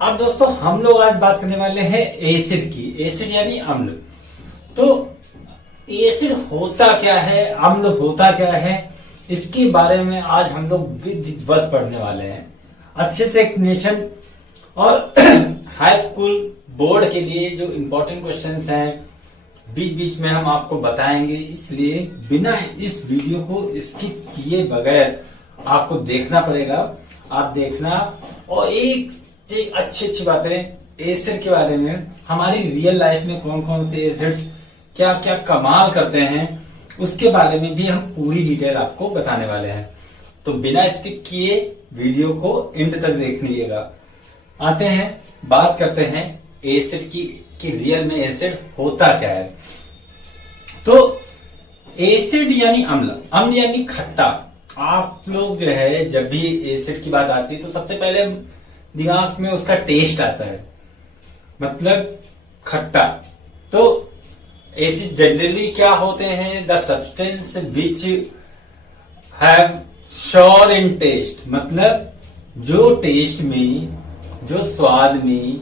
अब दोस्तों हम लोग आज बात करने वाले हैं एसिड की। एसिड यानी अम्ल। तो एसिड होता क्या है, अम्ल होता क्या है, इसके बारे में आज हम लोग विधिवत पढ़ने वाले हैं, अच्छे से एक्सप्लेनेशन। और हाई स्कूल बोर्ड के लिए जो इम्पोर्टेंट क्वेश्चंस हैं बीच बीच में हम आपको बताएंगे, इसलिए बिना इस वीडियो को स्किप किए बगैर आपको देखना पड़ेगा। आप देखना और एक अच्छी अच्छी बातें एसिड के बारे में, हमारी रियल लाइफ में कौन कौन से एसिड्स क्या क्या कमाल करते हैं, उसके बारे में भी हम पूरी डिटेल आपको बताने वाले हैं। तो बिना स्किप किए वीडियो को एंड तक देख लीजिएगा। आते हैं, बात करते हैं एसिड की कि रियल में एसिड होता क्या है। तो एसिड यानी अम्ल, अम्ल यानी खट्टा। आप लोग जो है जब भी एसिड की बात आती है तो सबसे पहले दिमाग में उसका टेस्ट आता है, मतलब खट्टा। तो एसिड जनरली क्या होते हैं, the substance which have sour in taste, मतलब जो टेस्ट में, जो स्वाद में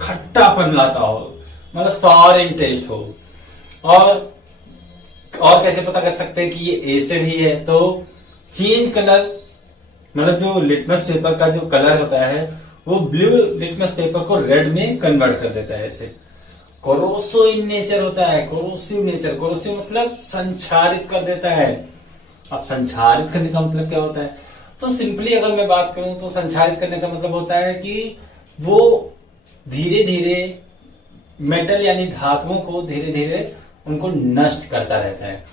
खट्टापन लाता हो, मतलब सॉर इन टेस्ट हो। और कैसे पता कर सकते हैं कि ये एसिड ही है, तो चेंज कलर, मतलब जो लिटमस पेपर का जो कलर होता है वो ब्लू लिटमस पेपर को रेड में कन्वर्ट कर देता है एसिड। कोरोसिव इन नेचर होता है, कोरोसिव नेचर, कोरोसिव मतलब संक्षारित कर देता है। अब संक्षारित करने का मतलब क्या होता है, तो सिंपली अगर मैं बात करूं तो संक्षारित करने का मतलब होता है कि वो धीरे धीरे मेटल यानी धातुओं को धीरे धीरे उनको नष्ट करता रहता है।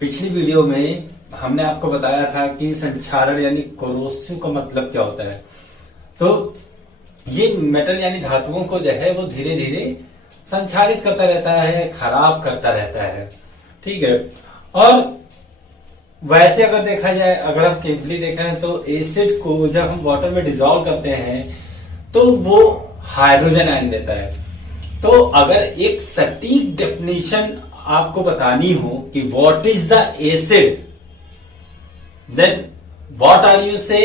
पिछली वीडियो में हमने आपको बताया था कि संक्षारण यानी कोरोसिव का मतलब क्या होता है। तो ये मेटल यानी धातुओं को जो है वो धीरे धीरे संक्षारित करता रहता है, खराब करता रहता है, ठीक है। और वैसे अगर देखा जाए, अगर हम केवली देखें तो एसिड को जब हम वाटर में डिजोल्व करते हैं तो वो हाइड्रोजन आयन देता है। तो अगर एक सटीक डेफिनेशन आपको बतानी हो कि what is the acid, then what are you say,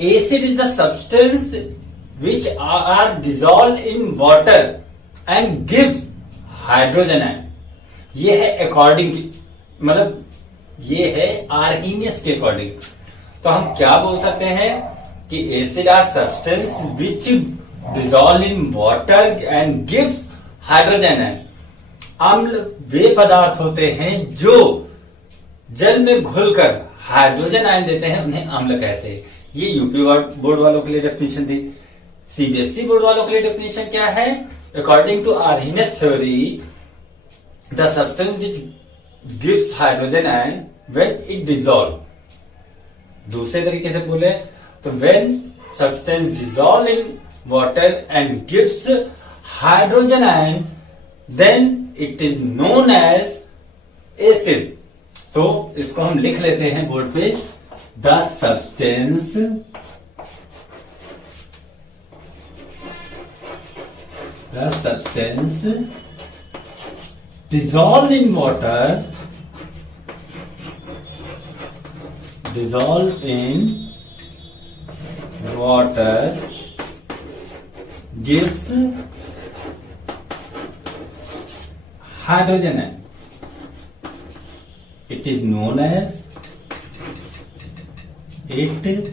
acid is the substance which are dissolve in water and gives hydrogen ion. ये है अकॉर्डिंग, मतलब ये है आर्हीनियस के अकॉर्डिंग। तो हम क्या बोल सकते हैं कि acid are substance which dissolve in water and gives hydrogen ion. अम्ल वे पदार्थ होते हैं जो जल में घुलकर हाइड्रोजन आयन देते हैं, उन्हें अम्ल कहते हैं। ये यूपी बोर्ड वालों के लिए डेफिनेशन थी। सीबीएसई बोर्ड वालों के लिए डेफिनेशन क्या है, according to Arrhenius theory the substance which gives hydrogen ion when it dissolve. दूसरे तरीके से बोले तो when substance dissolve in water and gives hydrogen ion, then it is known as acid. तो इसको हम लिख लेते हैं बोर्ड पे, the substance dissolved in water, gives hydrogen ion. It is known as acid.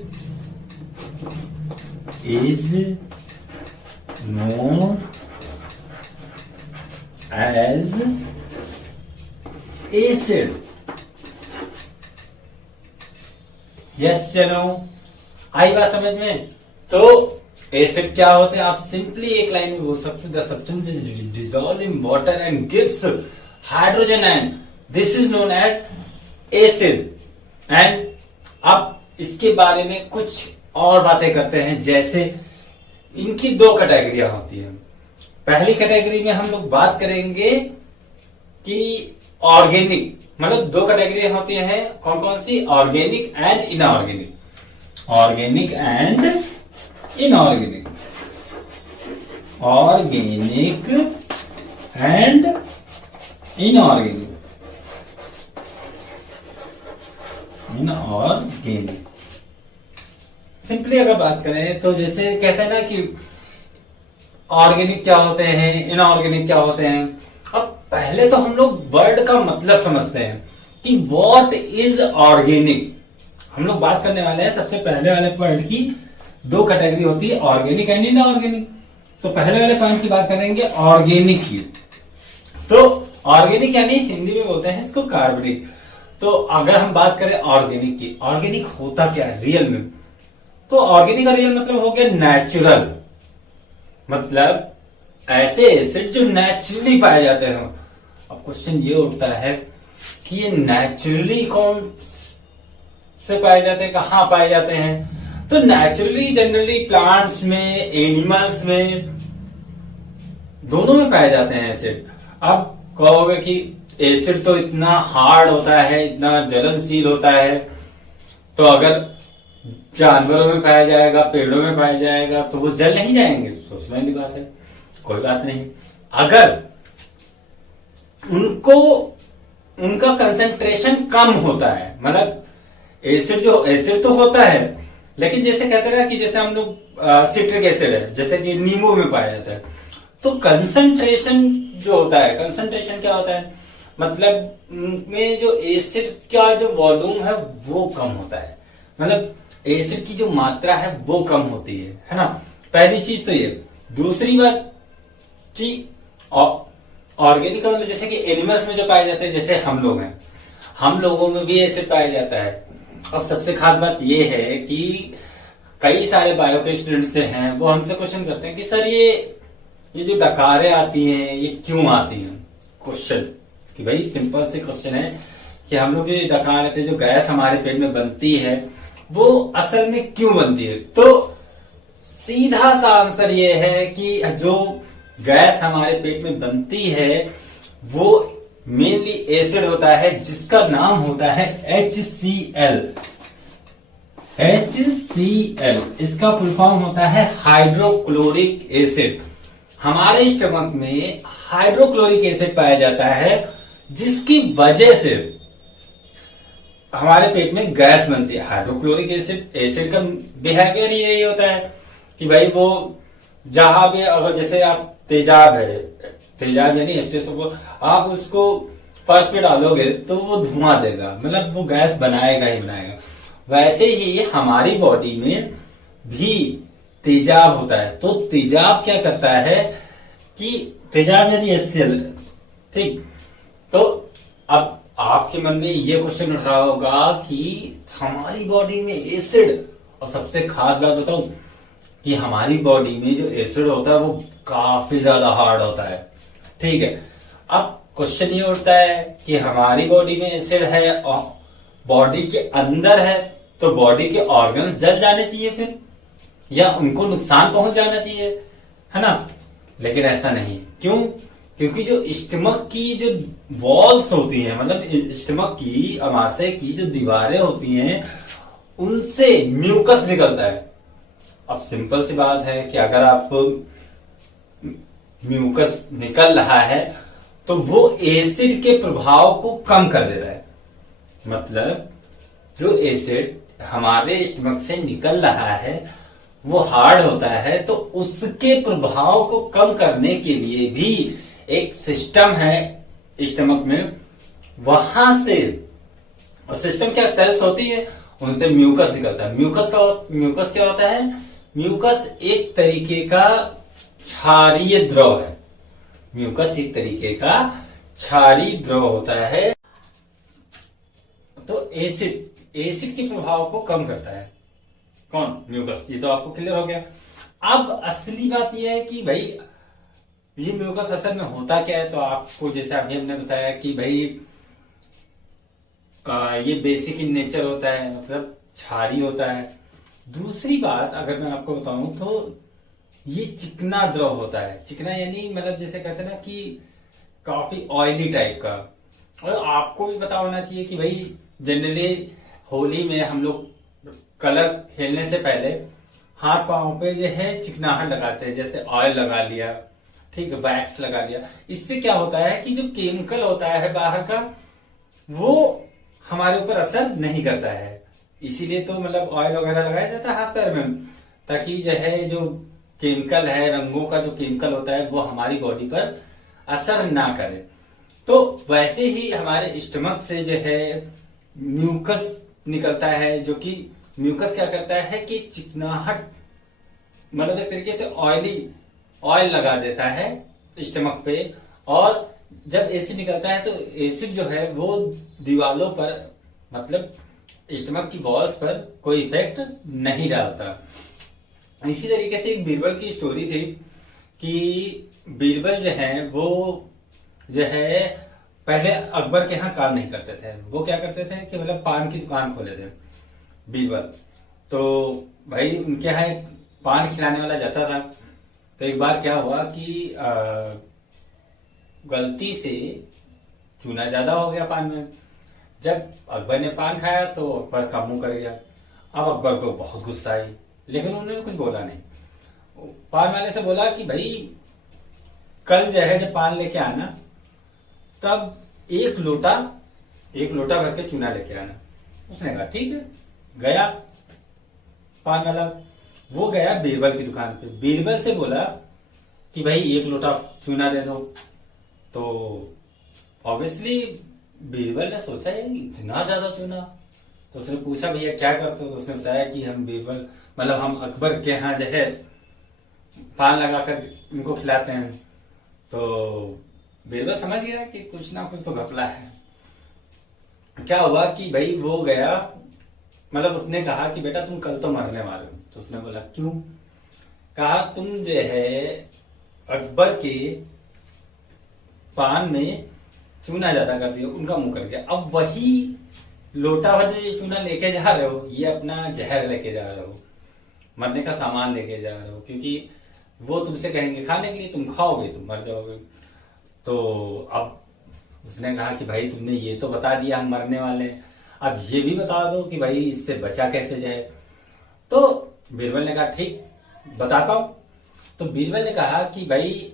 Yes, चलो आई बात समझ में। तो एसिड क्या होते हैं, आप सिंपली एक लाइन में बोल सकते, the substance dissolve in water and gives hydrogen ion, this is known as acid. And अब इसके बारे में कुछ और बातें करते हैं, जैसे इनकी दो कैटेगरियां होती हैं। पहली कैटेगरी में हम लोग बात करेंगे कि ऑर्गेनिक, मतलब दो कैटेगरी होती हैं, कौन कौन सी, organic and inorganic. Organic and inorganic, organic and inorganic, inorganic. Simply अगर बात करें तो जैसे कहते हैं ना कि ऑर्गेनिक क्या होते हैं, इनऑर्गेनिक क्या होते हैं। अब पहले तो हम लोग वर्ड का मतलब समझते हैं कि व्हाट इज ऑर्गेनिक। हम लोग बात करने वाले हैं सबसे पहले वाले पॉइंट की, दो कैटेगरी होती है, ऑर्गेनिक एंड इनऑर्गेनिक। तो पहले वाले पॉइंट की बात करेंगे ऑर्गेनिक की। तो ऑर्गेनिक यानी हिंदी में बोलते हैं इसको कार्बनिक। तो अगर हम बात करें ऑर्गेनिक की, ऑर्गेनिक होता क्या है रियल में, तो ऑर्गेनिक का रियल मतलब हो गया नेचुरल, मतलब ऐसे एसिड जो नेचुरली पाए जाते हैं। अब क्वेश्चन ये उठता है कि ये नेचुरली कौन से पाए जाते हैं, कहाँ पाए जाते हैं। तो नेचुरली जनरली प्लांट्स में, एनिमल्स में, दोनों में पाए जाते हैं एसिड। अब कहोगे कि एसिड तो इतना हार्ड होता है, इतना ज्वलनशील होता है, तो अगर जानवरों में पाया जाएगा, पेड़ों में पाया जाएगा, तो वो जल नहीं जाएंगे। सोचने वाली बात है, कोई बात नहीं। अगर उनका कंसंट्रेशन कम होता है, मतलब एसिड तो होता है, लेकिन जैसे कहते हैं ना कि जैसे हम लोग सिट्रिक एसिड है, जैसे कि नींबू में पाया जाता है, तो कंसंट्रेशन जो होता है, कंसंट्रेशन क्या होता है, मतलब में जो एसिड का जो वॉल्यूम है वो कम होता है, मतलब एसिड की जो मात्रा है वो कम होती है ना। पहली चीज तो ये। दूसरी बात कि ऑर्गेनिक का मतलब जैसे कि एनिमल्स में जो पाए जाते हैं, जैसे हम लोग हैं, हम लोगों में भी एसिड पाया जाता है। अब सबसे खास बात ये है कि कई सारे बायो के स्टूडेंट्स हैं, वो हमसे क्वेश्चन करते हैं कि सर ये जो डकारें आती हैं ये क्यों आती हैं। क्वेश्चन कि भाई सिंपल से क्वेश्चन है कि हम लोग ये डकार आते, जो गैस हमारे पेट में बनती है वो असल में क्यों बनती है। तो सीधा सा आंसर ये है कि जो गैस हमारे पेट में बनती है वो मेनली एसिड होता है, जिसका नाम होता है HCl। HCl इसका फुल फॉर्म होता है हाइड्रोक्लोरिक एसिड। हमारे स्टमक में हाइड्रोक्लोरिक एसिड पाया जाता है, जिसकी वजह से हमारे पेट में गैस बनती है। हाइड्रोक्लोरिक एसिड का बिहेवियर यही होता है कि भाई वो जहां भी, अगर जैसे आप तेजाब यानी H2SO4, आप उसको फर्स्ट पे डालोगे तो वो धुआं देगा, मतलब वो गैस बनाएगा ही बनाएगा। वैसे ही हमारी बॉडी में भी तेजाब होता है। तो तेजाब क्या करता है कि तेजाब यानी HCl, ठीक। तो अब आपके मन में ये क्वेश्चन उठ रहा होगा कि हमारी बॉडी में एसिड, और सबसे खास बात बताऊं कि हमारी बॉडी में जो एसिड होता है वो काफी ज्यादा हार्ड होता है, ठीक है। अब क्वेश्चन ये उठता है कि हमारी बॉडी में एसिड है और बॉडी के अंदर है, तो बॉडी के ऑर्गन्स जल जाने चाहिए फिर, या उनको नुकसान पहुंच जाना चाहिए, है ना। लेकिन ऐसा नहीं। क्यों? क्योंकि जो स्टमक की जो वॉल्स होती हैं, मतलब स्टमक की, अमाशय की जो दीवारें होती हैं, उनसे म्यूकस निकलता है। अब सिंपल सी बात है कि अगर आप म्यूकस निकल रहा है तो वो एसिड के प्रभाव को कम कर देता है। मतलब जो एसिड हमारे स्टमक से निकल रहा है वो हार्ड होता है, तो उसके प्रभाव को कम करने के लिए भी एक सिस्टम है स्टमक में, वहां से, और सिस्टम क्या, सेल्स होती है, उनसे म्यूकस निकलता है। म्यूकस क्या होता है? म्यूकस एक तरीके का क्षारीय द्रव है। म्यूकस एक तरीके का क्षारीय द्रव होता है। तो एसिड के प्रभाव को कम करता है कौन? म्यूकस। ये तो आपको क्लियर हो गया। अब असली बात यह है कि भाई ये म्यूकस असल में होता क्या है। तो आपको जैसे अभी हमने बताया कि भाई ये बेसिक इन नेचर होता है, मतलब क्षारीय होता है। दूसरी बात अगर मैं आपको बताऊं तो ये चिकना द्रव होता है। चिकना यानी मतलब जैसे कहते हैं ना कि काफी ऑयली टाइप का। और आपको भी पता होना चाहिए कि भाई जनरली होली में हम लोग कलर खेलने से पहले हाथ पांव पे जो है चिकनाहट लगाते हैं, जैसे ऑयल लगा लिया, ठीक है, वैक्स लगा लिया। इससे क्या होता है कि जो केमिकल होता है बाहर का वो हमारे ऊपर असर नहीं करता है, इसीलिए तो मतलब ऑयल वगैरह लगाया जाता है हाथ पैर में, ताकि जो है जो केमिकल है, रंगों का जो केमिकल होता है वो हमारी बॉडी पर असर ना करे। तो वैसे ही हमारे स्टमक से जो है म्यूकस निकलता है, जो कि म्यूकस क्या करता है कि चिकनाहट, मतलब एक तरीके से ऑयल लगा देता है स्टमक पे। और जब एसिड निकलता है तो एसिड जो है वो दीवालों पर, मतलब स्टमक की वॉल्स पर कोई इफेक्ट नहीं डालता। इसी तरीके से एक बीरबल की स्टोरी थी कि बीरबल जो है वो जो है पहले अकबर के यहाँ काम नहीं करते थे। वो क्या करते थे कि मतलब पान की दुकान खोले थे बीरबल। तो भाई उनके यहाँ एक पान खिलाने वाला जाता था। तो एक बार क्या हुआ कि गलती से चूना ज्यादा हो गया पान में। जब अकबर ने पान खाया तो अकबर का मुंह कर गया। अब अकबर को बहुत गुस्सा आई, लेकिन उन्होंने कुछ बोला नहीं। पान वाले से बोला कि भाई कल जो है जब पान लेके आना तब एक लोटा भर के चूना लेके आना। उसने कहा ठीक है। गया पान वाला, वो गया बीरबल की दुकान पे। बीरबल से बोला कि भाई एक लोटा चूना दे दो। तो ऑब्वियसली बीरबल ने सोचा यार इतना ज्यादा चूना। तो उसने पूछा भैया क्या करते हो? तो उसने बताया कि हम बीरबल, मतलब हम अकबर के यहाँ जो है पान लगाकर इनको खिलाते हैं। तो बीरबल समझ गया कि कुछ ना कुछ तो घपला है। क्या हुआ कि भाई वो गया, मतलब उसने कहा कि बेटा तुम कल तो मरने वाले हो। तो उसने बोला क्यों? कहा तुम जो है अकबर के पान में चूना ज्यादा कर दिया, उनका मुंह कर गया। अब वही लोटा भर जो ये चूना लेके जा रहे हो, ये अपना जहर लेके जा रहे हो, मरने का सामान लेके जा रहे हो, क्योंकि वो तुमसे कहेंगे खाने के लिए, तुम खाओगे तुम मर जाओगे। तो अब उसने कहा कि भाई तुमने ये तो बता दिया हम मरने वाले हैं, अब ये भी बता दो कि भाई इससे बचा कैसे जाए। तो बीरबल ने कहा ठीक बताता हूं। तो बीरबल ने कहा कि भाई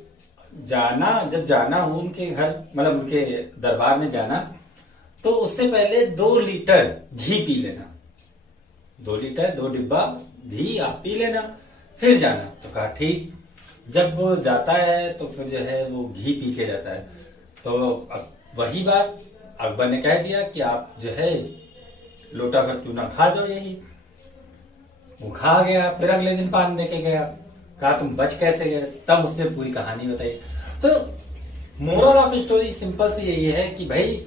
जब जाना हो उनके घर, मतलब उनके दरबार में जाना, तो उससे पहले 2 लीटर घी पी लेना। 2 लीटर 2 डिब्बा घी आप पी लेना, फिर जाना। तो कहा ठीक। जब वो जाता है तो फिर जो है वो घी पी के जाता है। तो अब वही बात अकबर ने कह दिया कि आप जो है लोटा भर चूना खा जाओ यही। वो खा गया। फिर अगले दिन पान लेके गया। कहा तुम बच कैसे गए? तब उसने पूरी कहानी बताई। तो मोरल ऑफ स्टोरी सिंपल सी यही है कि भाई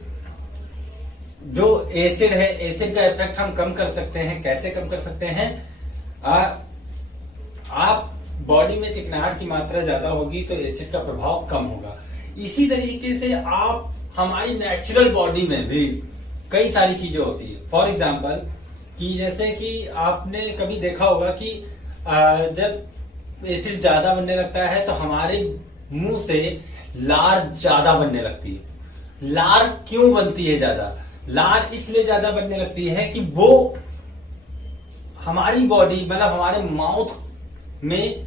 जो एसिड है, एसिड का इफेक्ट हम कम कर सकते हैं। कैसे कम कर सकते हैं? आप बॉडी में चिकनाहट की मात्रा ज्यादा होगी तो एसिड का प्रभाव कम होगा। इसी तरीके से आप हमारी नेचुरल बॉडी में भी कई सारी चीजें होती है। फॉर एग्जाम्पल कि जैसे कि आपने कभी देखा होगा कि जब एसिड ज्यादा बनने लगता है तो हमारे मुंह से लार ज्यादा बनने लगती है। लार क्यों बनती है ज्यादा? लार इसलिए ज्यादा बनने लगती है कि वो हमारी बॉडी, मतलब हमारे माउथ में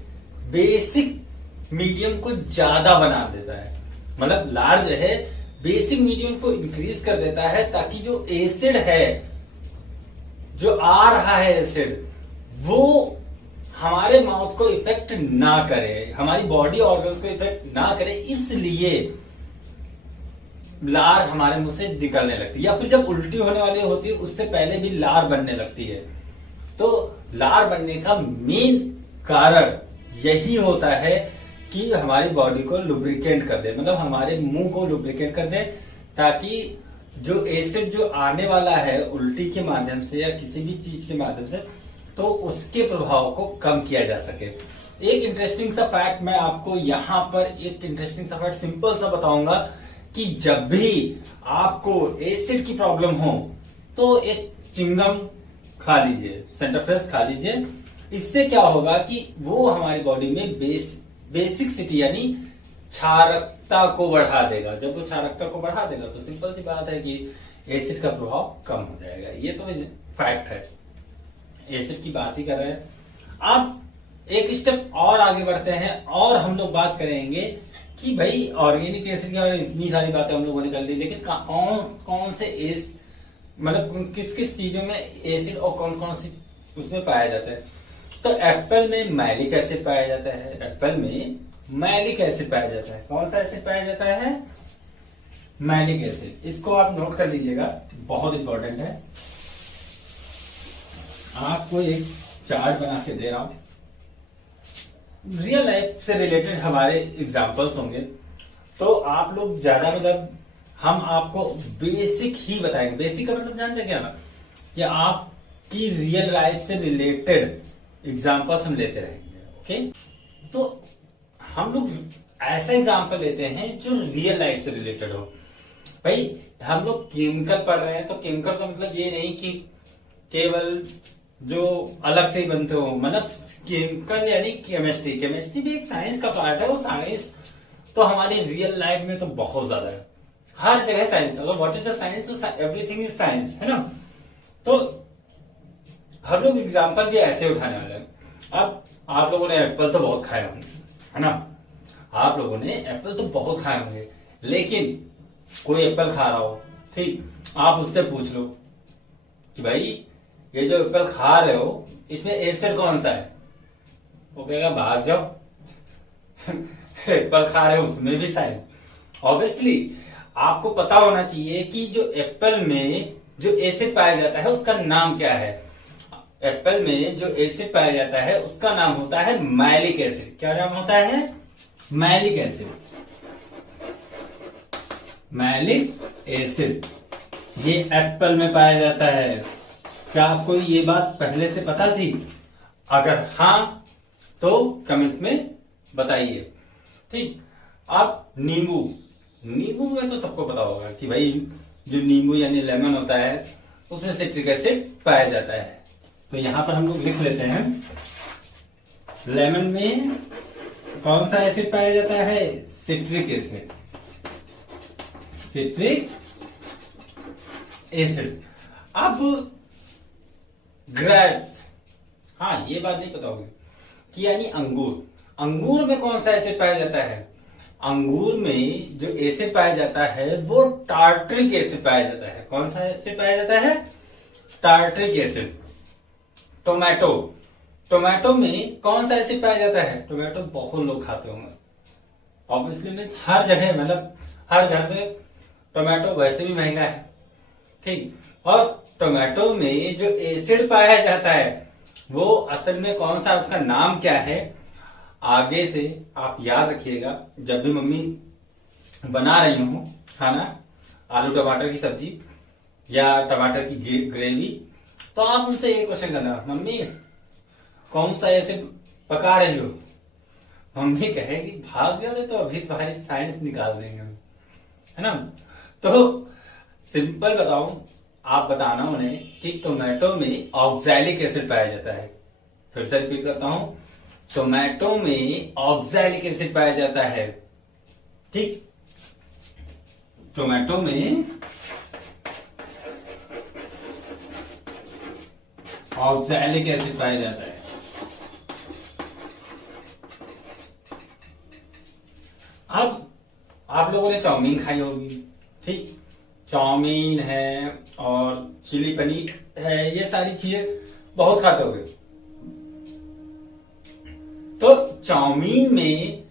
बेसिक मीडियम को ज्यादा बना देता है। मतलब लार जो है बेसिक मीडियम को इंक्रीज कर देता है, ताकि जो एसिड है, जो आ रहा है एसिड, वो हमारे माउथ को इफेक्ट ना करे, हमारी बॉडी ऑर्गन्स को इफेक्ट ना करे। इसलिए लार हमारे मुंह से निकलने लगती है। या फिर जब उल्टी होने वाली होती है उससे पहले भी लार बनने लगती है। तो लार बनने का मेन कारण यही होता है कि हमारी बॉडी को लुब्रिकेट कर दे, मतलब हमारे मुंह को लुब्रिकेट कर दे, ताकि जो एसिड जो आने वाला है उल्टी के माध्यम से या किसी भी चीज के माध्यम से, तो उसके प्रभाव को कम किया जा सके। एक इंटरेस्टिंग सा फैक्ट मैं आपको यहाँ पर एक इंटरेस्टिंग सा फैक्ट सिंपल सा बताऊंगा कि जब भी आपको एसिड की प्रॉब्लम हो तो एक चिंगम खा लीजिए, सेंटरफ्रेश खा लीजिए। इससे क्या होगा कि वो हमारी बॉडी में बेसिकसिटी यानी क्षारकता को बढ़ा देगा। जब वो क्षारकता को बढ़ा देगा तो सिंपल सी बात है कि एसिड का प्रभाव कम हो जाएगा। ये तो फैक्ट है, एसिड की बात ही कर रहे हैं। अब एक स्टेप और आगे बढ़ते हैं और हम लोग बात करेंगे कि भाई ऑर्गेनिक एसिड की, और इतनी सारी बातें हम लोगों ने कर ली, लेकिन कौन कौन से मतलब किस किस चीजों में एसिड और कौन कौन सी उसमें पाया जाता है। तो एप्पल में मैलिक एसिड पाया जाता है, एप्पल में मैलिक एसिड पाया जाता है। कौन सा एसिड पाया जाता है? Malic acid. इसको आप नोट कर लीजिएगा, बहुत इंपॉर्टेंट है। आपको एक चार्ट बना के दे रहा हूं, रियल लाइफ से रिलेटेड हमारे एग्जांपल्स होंगे, तो आप लोग ज्यादा मतलब हम आपको बेसिक ही बताएंगे। बेसिक का मतलब जानते क्या ना, कि आपकी रियल लाइफ से रिलेटेड एग्जांपल्स हम लेते रहेंगे। ओके, तो हम लोग ऐसा एग्जांपल लेते हैं जो रियल लाइफ से रिलेटेड हो। भाई हम लोग केमिकल पढ़ रहे हैं, तो केमिकल का मतलब ये नहीं कि केवल जो अलग से ही बनते हो, मतलब केमिकल यानी केमिस्ट्री। केमिस्ट्री भी एक साइंस का पार्ट है। वो साइंस तो हमारी रियल लाइफ में तो बहुत ज्यादा है, हर जगह साइंस। अगर what is the science, everything is science, है ना। तो हम लोग एग्जाम्पल भी ऐसे उठाने वाले हैं। अब आप लोगों ने एप्पल तो बहुत खाए होंगे, है ना। आप लोगों ने एप्पल तो बहुत खाए होंगे, लेकिन कोई एप्पल खा रहा हो, ठीक, आप उससे पूछ लो कि भाई ये जो एप्पल खा रहे हो इसमें एसिड कौन सा है, वो कहेगा भाग जाओ। एप्पल खा रहे हो उसमें भी साइंस। ऑब्वियसली आपको पता होना चाहिए कि जो एप्पल में जो एसिड पाया जाता है उसका नाम क्या है। एप्पल में जो एसिड पाया जाता है उसका नाम होता है मैलिक एसिड। क्या नाम होता है? Malic acid. मैलिक एसिड ये एप्पल में पाया जाता है। क्या आपको ये बात पहले से पता थी? अगर हाँ तो कमेंट में बताइए, ठीक। अब नींबू, नींबू में तो सबको पता होगा कि भाई जो नींबू यानी लेमन होता है उसमें सिट्रिक एसिड पाया जाता है। तो यहां पर हम लोग लिख लेते हैं, लेमन में कौन सा एसिड पाया जाता है? Citric acid. Citric acid. अब ग्रेप्स, हाँ ये बात नहीं पता होगी कि यानी अंगूर, अंगूर में कौन सा एसिड पाया जाता है? अंगूर में जो एसिड पाया जाता है वो टार्ट्रिक एसिड पाया जाता है। कौन सा एसिड पाया जाता है? Tartaric acid. टोमेटो, टोमेटो में कौन सा एसिड पाया जाता है? टोमेटो बहुत लोग खाते होंगे, ऑब्वियसली मीन्स हर जगह, मतलब हर घर में टोमेटो वैसे भी महंगा है, ठीक। और टोमेटो में जो एसिड पाया जाता है वो असल में कौन सा, उसका नाम क्या है? आगे से आप याद रखिएगा, जब भी मम्मी बना रही हो खाना, आलू टमाटर की सब्जी या टमाटर की ग्रेवी, तो आप उनसे एक क्वेश्चन करना, मम्मी कौन सा एसिड पका रही हो? मम्मी कहेगी भाग जाओ, तो अभी तुम्हारी साइंस निकाल देंगे, है ना। तो सिंपल बताऊं, आप बताना उन्हें कि टोमेटो में ऑक्सैलिक एसिड पाया जाता है। फिर से रिपीट करता हूं, टोमेटो में ऑक्सैलिक एसिड पाया जाता है, ठीक। टोमेटो में ऑक्सैलिक एसिड पाया जाता है। अब आप लोगों ने चाउमीन खाई होगी, ठीक। चाउमीन है और चिली पनीर है, ये सारी चीजें बहुत खाते होगे। तो चाउमीन में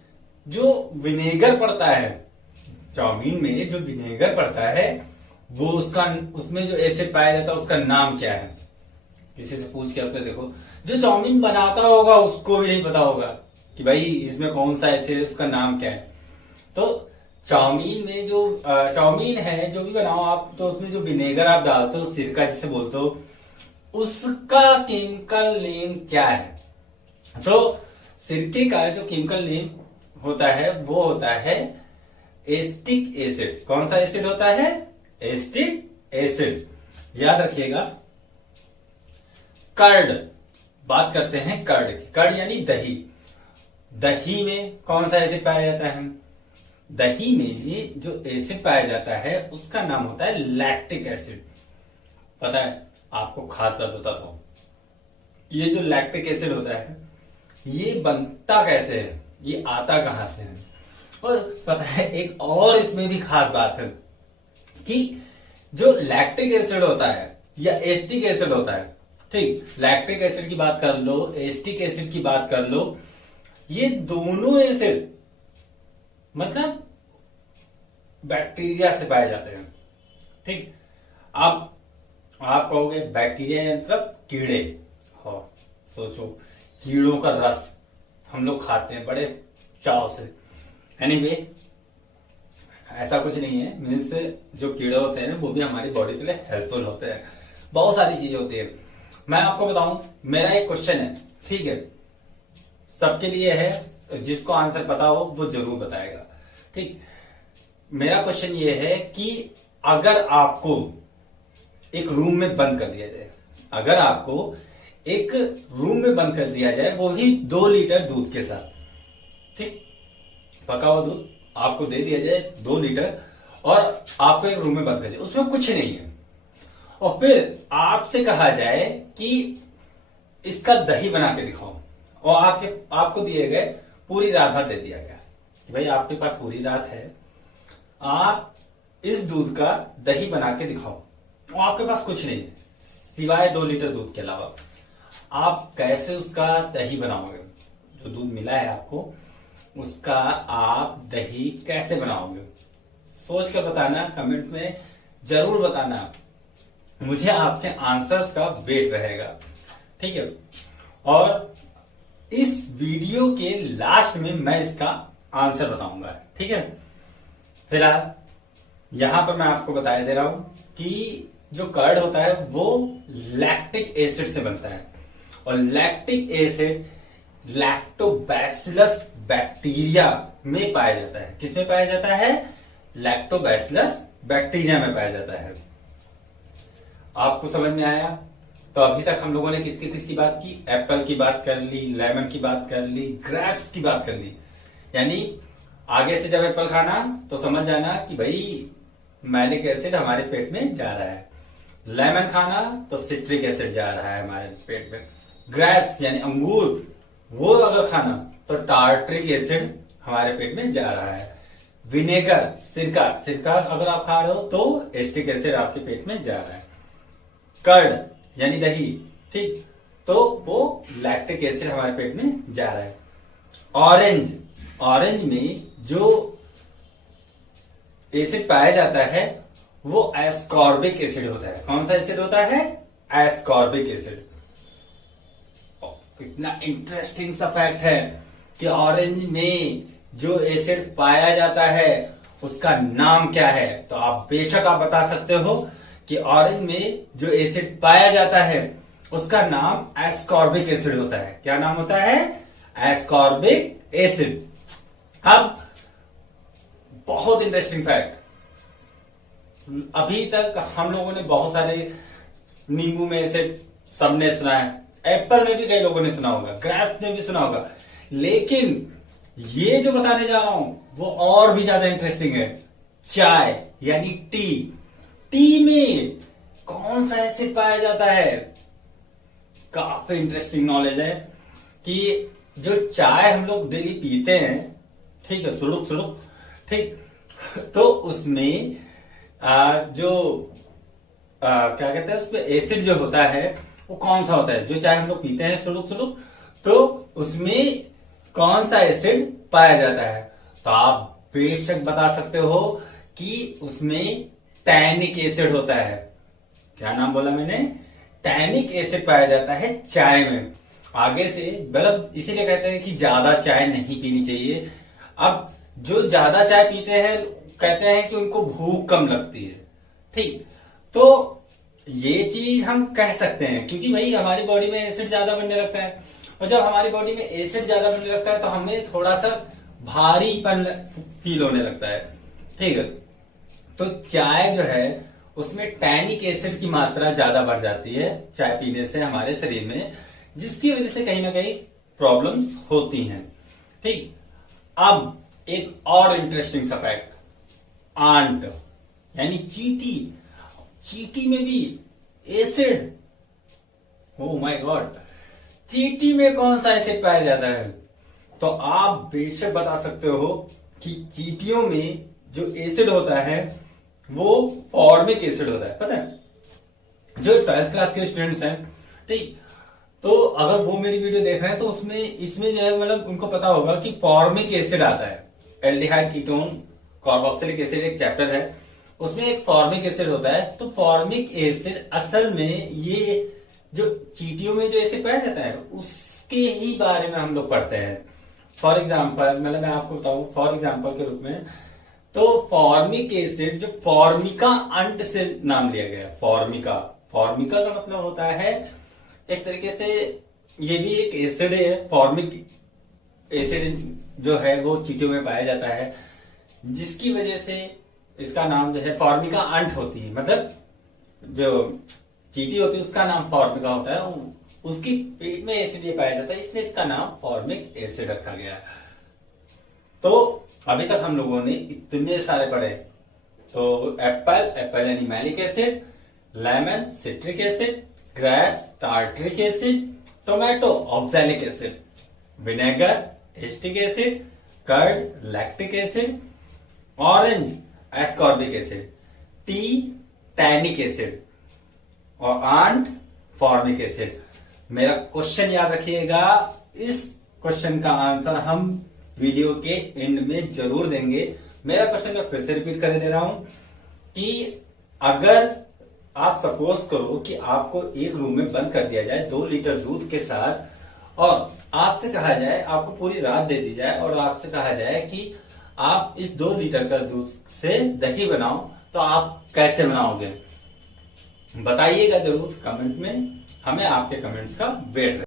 जो विनेगर पड़ता है, चाउमीन में जो विनेगर पड़ता है वो उसमें जो एसिड पाया जाता है उसका नाम क्या है? किसी से पूछ के आपको देखो, जो चाउमीन बनाता होगा उसको भी नहीं पता होगा कि भाई इसमें कौन सा एसिड है, उसका नाम क्या है। तो चाउमीन में जो चाउमीन है जो भी बनाओ आप, तो उसमें जो विनेगर आप डालते हो, सिरका जिसे बोलते हो, उसका केमिकल नेम क्या है? तो सिरके का जो केमिकल नेम होता है वो होता है एस्टिक एसिड। कौन सा एसिड होता है? Acetic acid. याद रखिएगा। कर्ड, बात करते हैं कर्ड की। कर्ड यानी दही। दही में कौन सा एसिड पाया जाता है? दही में जो एसिड पाया जाता है उसका नाम होता है लैक्टिक एसिड। पता है आपको, खास बात बताता हूं, ये जो लैक्टिक एसिड होता है ये बनता कैसे है, ये आता कहां से है? और पता है एक और इसमें भी खास बात है कि जो लैक्टिक एसिड होता है या एस्टिक एसिड होता है, ठीक, लैक्टिक एसिड की बात कर लो, एस्टिक एसिड की बात कर लो, ये दोनों एसिड मतलब बैक्टीरिया से पाए जाते हैं। ठीक, अब आप कहोगे बैक्टीरिया मतलब कीड़े, हो सोचो कीड़ों का रस हम लोग खाते हैं बड़े चाव से। एनीवे ऐसा कुछ नहीं है, मीन्स जो कीड़े होते हैं वो भी हमारी बॉडी के लिए हेल्पफुल होते हैं, बहुत सारी चीजें होती है। मैं आपको बताऊं, मेरा एक क्वेश्चन है, ठीक है, सबके लिए है, जिसको आंसर पता हो वो जरूर बताएगा। ठीक, मेरा क्वेश्चन ये है कि अगर आपको एक रूम में बंद कर दिया जाए, अगर आपको एक रूम में बंद कर दिया जाए, वो भी 2 लीटर दूध के साथ, ठीक, पका हुआ दूध आपको दे दिया जाए 2 लीटर, और आपको एक रूम में बंद कर दिया, उसमें कुछ नहीं है, और फिर आपसे कहा जाए कि इसका दही बना के दिखाओ, और आपको दिए गए पूरी रात भर दे दिया गया कि भाई आपके पास पूरी रात है, आप इस दूध का दही बना के दिखाओ, और आपके पास कुछ नहीं है सिवाय 2 लीटर दूध के अलावा। आप कैसे उसका दही बनाओगे? जो दूध मिला है आपको, उसका आप दही कैसे बनाओगे? सोच कर बताना, कमेंट्स में जरूर बताना, मुझे आपके आंसर्स का वेट रहेगा, ठीक है। और इस वीडियो के लास्ट में मैं इसका आंसर बताऊंगा, ठीक है। फिलहाल यहां पर मैं आपको बता दे रहा हूं कि जो कर्ड होता है वो लैक्टिक एसिड से बनता है, और लैक्टिक एसिड लैक्टोबैसिलस बैक्टीरिया में पाया जाता है। किसमें पाया जाता है? लैक्टोबैसिलस बैक्टीरिया में पाया जाता है। आपको समझ में आया? तो अभी तक हम लोगों ने किसकी बात की? एप्पल की बात कर ली, लेमन की बात कर ली, ग्रेप्स की बात कर ली। यानी आगे से जब एप्पल खाना तो समझ जाना कि भाई मैलिक एसिड हमारे पेट में जा रहा है, लेमन खाना तो सिट्रिक एसिड जा रहा है हमारे पेट में, ग्रेप्स यानी अंगूर वो अगर खाना तो टार्ट्रिक एसिड हमारे पेट में जा रहा है, विनेगर सिरका अगर आप खा रहे हो तो एस्टिक एसिड आपके पेट में जा रहा है, कर्ड यानी दही, ठीक, तो वो लैक्टिक एसिड हमारे पेट में जा रहा है। ऑरेंज में जो एसिड पाया जाता है वो एस्कॉर्बिक एसिड होता है। कौन सा एसिड होता है? Ascorbic acid. इतना इंटरेस्टिंग सा फैक्ट है कि ऑरेंज में जो एसिड पाया जाता है उसका नाम क्या है? तो आप बेशक आप बता सकते हो कि ऑरेंज में जो एसिड पाया जाता है उसका नाम एस्कॉर्बिक एसिड होता है। क्या नाम होता है? Ascorbic acid. अब बहुत इंटरेस्टिंग फैक्ट, अभी तक हम लोगों ने बहुत सारे नींबू में एसिड सबने सुना है, एप्पल में भी कई लोगों ने सुना होगा, ग्रेप्स में भी सुना होगा, लेकिन ये जो बताने जा रहा हूं वो और भी ज्यादा इंटरेस्टिंग है। चाय यानी टी में कौन सा एसिड पाया जाता है? काफी इंटरेस्टिंग नॉलेज है कि जो चाय हम लोग डेली पीते हैं, ठीक है, सुड़ुक, ठीक, तो उसमें क्या कहते हैं, उसमें एसिड जो होता है वो कौन सा होता है? जो चाय हम लोग पीते हैं सुड़ुक, तो उसमें कौन सा एसिड पाया जाता है? तो आप बेशक बता सकते हो कि उसमें टैनिक एसिड होता है। क्या नाम बोला मैंने? टैनिक एसिड पाया जाता है चाय में। आगे से मतलब इसीलिए कहते हैं कि ज्यादा चाय नहीं पीनी चाहिए। अब जो ज्यादा चाय पीते हैं कहते हैं कि उनको भूख कम लगती है, ठीक, तो ये चीज हम कह सकते हैं क्योंकि भाई हमारी बॉडी में एसिड ज्यादा बनने लगता है, और जब हमारी बॉडी में एसिड ज्यादा बनने लगता है तो हमें थोड़ा सा भारीपन फील होने लगता है, ठीक है। तो चाय जो है उसमें टैनिक एसिड की मात्रा ज्यादा बढ़ जाती है चाय पीने से हमारे शरीर में, जिसकी वजह से कहीं ना कहीं प्रॉब्लम्स होती हैं, ठीक। अब एक और इंटरेस्टिंग सा फैक्ट, आंट यानी चींटी में भी एसिड। ओह माय गॉड, चींटी में कौन सा एसिड पाया जाता है? तो आप बेशक बता सकते हो कि चींटियों में जो एसिड होता है वो फॉर्मिक एसिड होता है, पता है। जो 12th क्लास के स्टूडेंट्स हैं, ठीक, तो अगर वो मेरी वीडियो देख रहे हैं तो उसमें इसमें जो है मतलब उनको पता होगा कि फॉर्मिक एसिड आता है। एल्डिहाइड कीटोन कार्बोक्सिलिक एसिड एक चैप्टर है, उसमें एक फॉर्मिक एसिड होता है। तो फॉर्मिक एसिड असल में ये जो चींटियों में जो एसिड पाया जाता है उसके ही बारे में हम लोग पढ़ते हैं। फॉर एग्जाम्पल मतलब मैं आपको बताऊं, फॉर एग्जाम्पल के रूप में, तो फॉर्मिक एसिड जो फॉर्मिका अंट से नाम लिया गया। फॉर्मिका, फॉर्मिका का मतलब होता है एक तरीके से ये भी एक एसिड है। फॉर्मिक एसिड जो है वो चींटियों में पाया जाता है, जिसकी वजह से इसका नाम जो है फॉर्मिका अंट होती है। मतलब जो चींटी होती है उसका नाम फॉर्मिका होता है, उसकी पेट में एसिड ये पाया जाता है, इसलिए इसका नाम फॉर्मिक एसिड रखा गया है। तो अभी तक हम लोगों ने इतने सारे पढ़े, तो एप्पल, एप्पल यानी malic acid, lemon citric acid, grapes tartaric acid, tomato oxalic acid, vinegar acetic acid, curd lactic acid, orange ascorbic acid, tea tannic acid और आंट फॉर्मिक एसिड। मेरा क्वेश्चन याद रखिएगा, इस क्वेश्चन का आंसर हम video के and में जरूर देंगे। मेरा क्वेश्चन मैं फिर से रिपीट कर दे रहा हूं कि अगर आप सपोज करो कि आपको एक रूम में बंद कर दिया जाए 2 लीटर दूध के साथ, और आपसे कहा जाए, आपको पूरी रात दे दी जाए और आपसे कहा जाए कि आप इस 2 लीटर का दूध से दही बनाओ, तो आप कैसे बनाओगे? बताइएगा जरूर कमेंट में, हमें आपके कमेंट्स का वेट